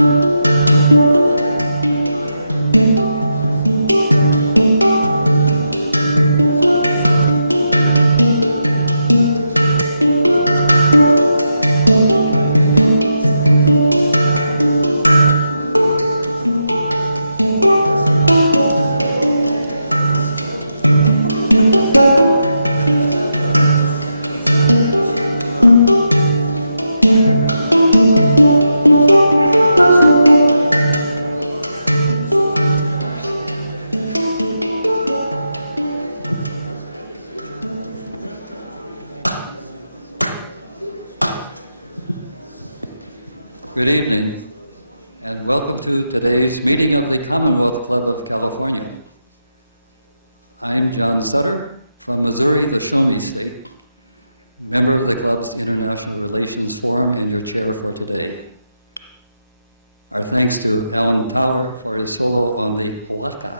Good evening, and welcome to today's meeting of the Commonwealth Club of California. I'm John Sutter from Missouri, the Show-Me State, member of the Club's International Relations Forum and your chair for today. Our thanks to Alan Tower for his solo on the polka.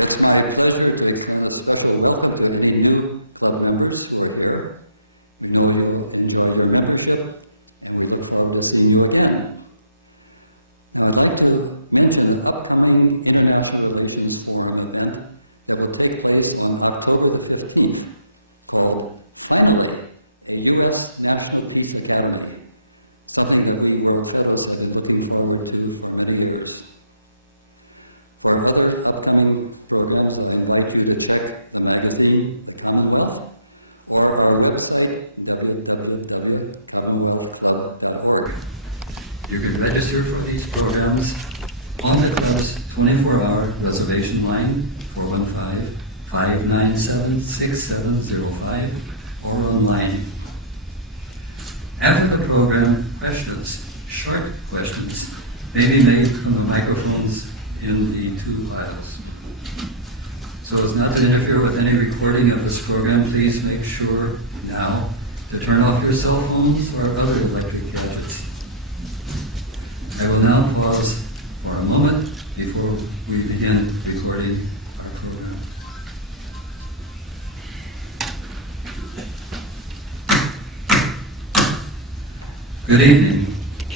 It's my pleasure to extend a special welcome to any new club members who are here. We know you'll enjoy your membership, and we look forward to seeing you again. Now, I'd like to mention the upcoming International Relations Forum event that will take place on October the 15th, called, finally, a U.S. National Peace Academy, something that we World Fellows have been looking forward to for many years. For other upcoming programs, I invite you to check the magazine, The Commonwealth, or our website, www.commonwealthclub.org. You can register for these programs on the club's 24-hour reservation line, 415-597-6705, or online. After the program, questions, short questions, may be made from the microphones in the two aisles. So as not to interfere with any recording of this program, please make sure now to turn off your cell phones or other electric gadgets. I will now pause for a moment before we begin recording our program. Good evening,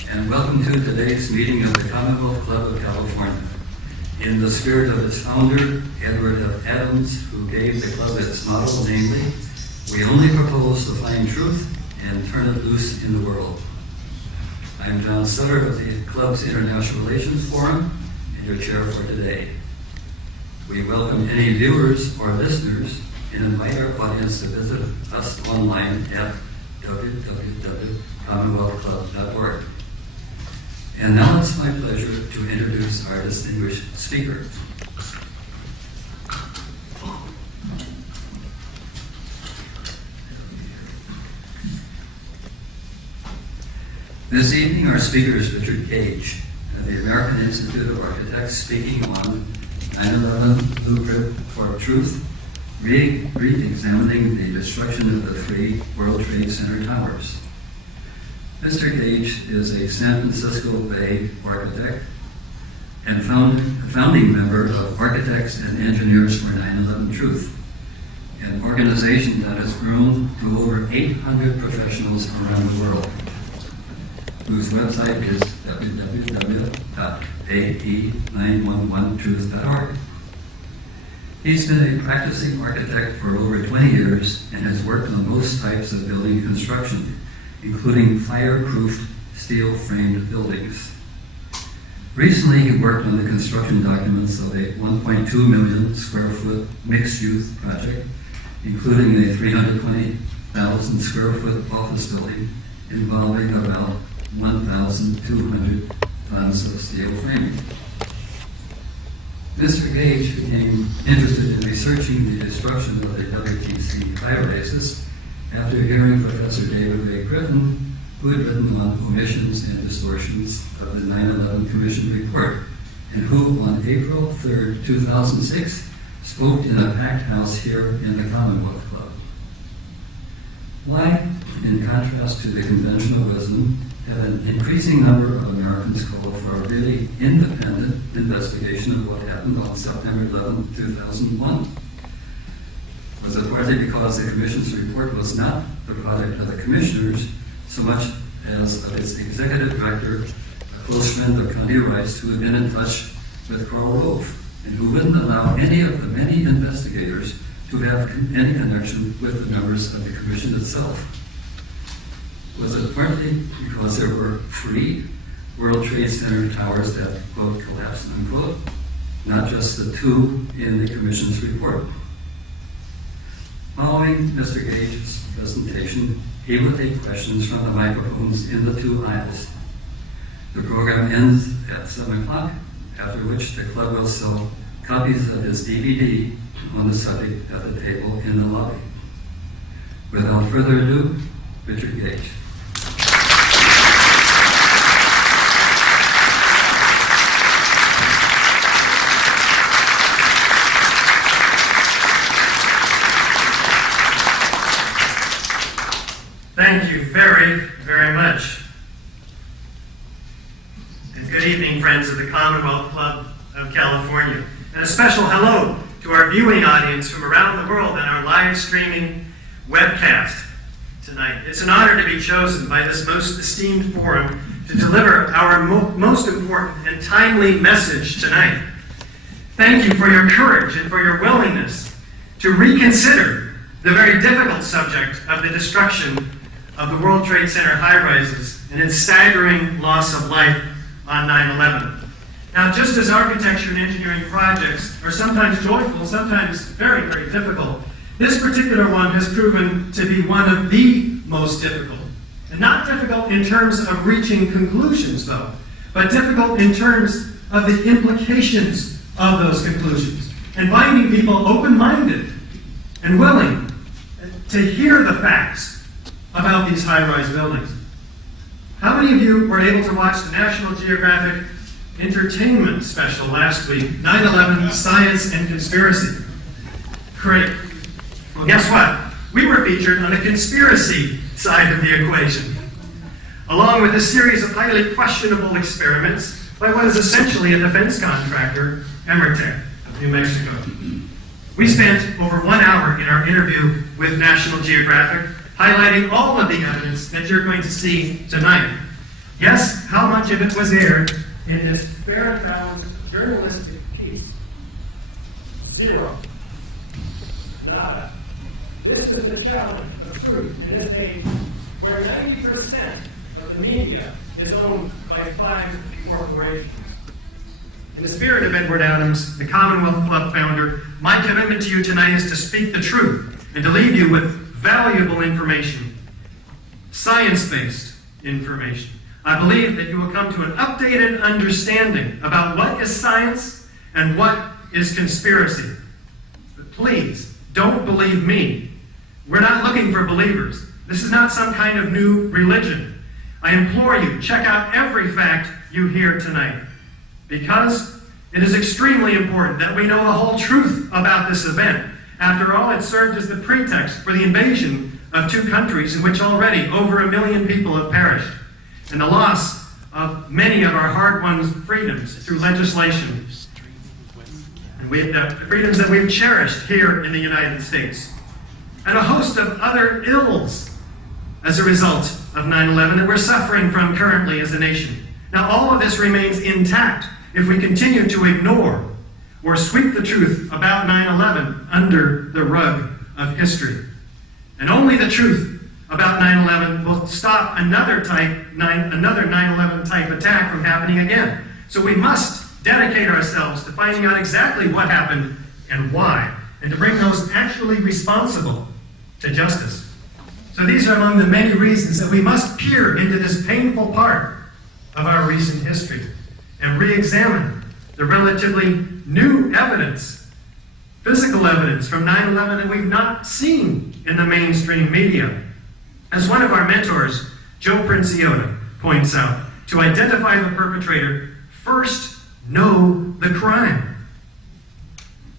and welcome to today's meeting of the Commonwealth Club of California. In the spirit of its founder, Edward F. Adams, who gave the club its motto, namely, we only propose to find truth and turn it loose in the world. I'm John Sutter of the club's International Relations Forum and your chair for today. We welcome any viewers or listeners and invite our audience to visit us online at www.commonwealthclub.org. And now it's my pleasure to introduce our distinguished speaker. This evening our speaker is Richard Gage of the American Institute of Architects, speaking on 9/11 Blueprint for Truth, re-examining the destruction of the three World Trade Center towers. Mr. Gage is a San Francisco Bay architect and founding member of Architects and Engineers for 9/11 Truth, an organization that has grown to over 800 professionals around the world, whose website is www.ae911truth.org. He's been a practicing architect for over 20 years and has worked on most types of building construction, including fireproof steel-framed buildings. Recently, he worked on the construction documents of a 1.2 million square foot mixed-use project, including a 320,000 square foot office building involving about 1,200 tons of steel framing. Mr. Gage became interested in researching the destruction of the WTC fire bases after hearing Professor David Ray Griffin, who had written on omissions and distortions of the 9/11 Commission report, and who on April 3rd, 2006, spoke in a packed house here in the Commonwealth Club. Why, in contrast to the conventional wisdom, have an increasing number of Americans called for a really independent investigation of what happened on September 11, 2001? Was it for partly because the Commission's report was not the product of the Commissioners so much as of its executive director, a close friend of Condi Rice, who had been in touch with Carl Rove, and who wouldn't allow any of the many investigators to have any connection with the members of the Commission itself. Was it partly because there were free World Trade Center towers that, quote, collapsed, unquote, not just the two in the Commission's report? Following Mr. Gage's presentation, he will take questions from the microphones in the two aisles. The program ends at 7 o'clock, after which the club will sell copies of his DVD on the subject at the table in the lobby. Without further ado, Richard Gage. Thank you very, very much. And good evening, friends of the Commonwealth Club of California. And a special hello to our viewing audience from around the world on our live streaming webcast tonight. It's an honor to be chosen by this most esteemed forum to deliver our most important and timely message tonight. Thank you for your courage and for your willingness to reconsider the very difficult subject of the destruction of the World Trade Center high-rises and its staggering loss of life on 9/11. Now, just as architecture and engineering projects are sometimes joyful, sometimes very, very difficult, this particular one has proven to be one of the most difficult. And not difficult in terms of reaching conclusions, though, but difficult in terms of the implications of those conclusions and finding people open-minded and willing to hear the facts about these high-rise buildings. How many of you were able to watch the National Geographic entertainment special last week, 9/11 Science and Conspiracy? Great. Well, guess what? We were featured on the conspiracy side of the equation, along with a series of highly questionable experiments by what is essentially a defense contractor, Emertech of New Mexico. We spent over 1 hour in our interview with National Geographic, highlighting all of the evidence that you're going to see tonight. Guess how much of it was aired in this fair-balanced journalistic piece? 0. Nada. This is the challenge of truth in this age where 90% of the media is owned by 5 corporations. In the spirit of Edward Adams, the Commonwealth Club founder, my commitment to you tonight is to speak the truth and to leave you with valuable information, science-based information. I believe that you will come to an updated understanding about what is science and what is conspiracy. But please, don't believe me. We're not looking for believers. This is not some kind of new religion. I implore you, check out every fact you hear tonight, because it is extremely important that we know the whole truth about this event. After all, it served as the pretext for the invasion of 2 countries in which already over 1 million people have perished, and the loss of many of our hard-won freedoms through legislation, and the freedoms that we've cherished here in the United States, and a host of other ills as a result of 9/11 that we're suffering from currently as a nation. Now, all of this remains intact if we continue to ignore or sweep the truth about 9/11 under the rug of history. And only the truth about 9/11 will stop another 9/11 type attack from happening again. So we must dedicate ourselves to finding out exactly what happened and why, and to bring those actually responsible to justice. So these are among the many reasons that we must peer into this painful part of our recent history and re-examine the relatively new evidence, physical evidence from 9/11 that we've not seen in the mainstream media. As one of our mentors, Joe Princiota, points out, to identify the perpetrator, first know the crime.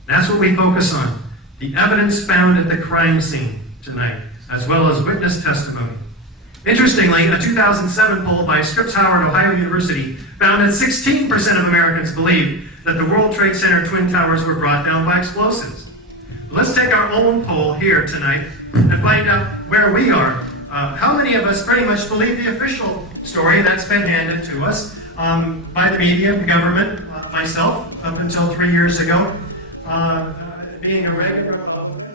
That's what we focus on, the evidence found at the crime scene tonight, as well as witness testimony. Interestingly, a 2007 poll by Scripps Howard Ohio University found that 16% of Americans believe that the World Trade Center Twin Towers were brought down by explosives. Let's take our own poll here tonight and find out where we are. How many of us pretty much believe the official story that's been handed to us by the media, the government, myself, up until 3 years ago, being a regular Republican.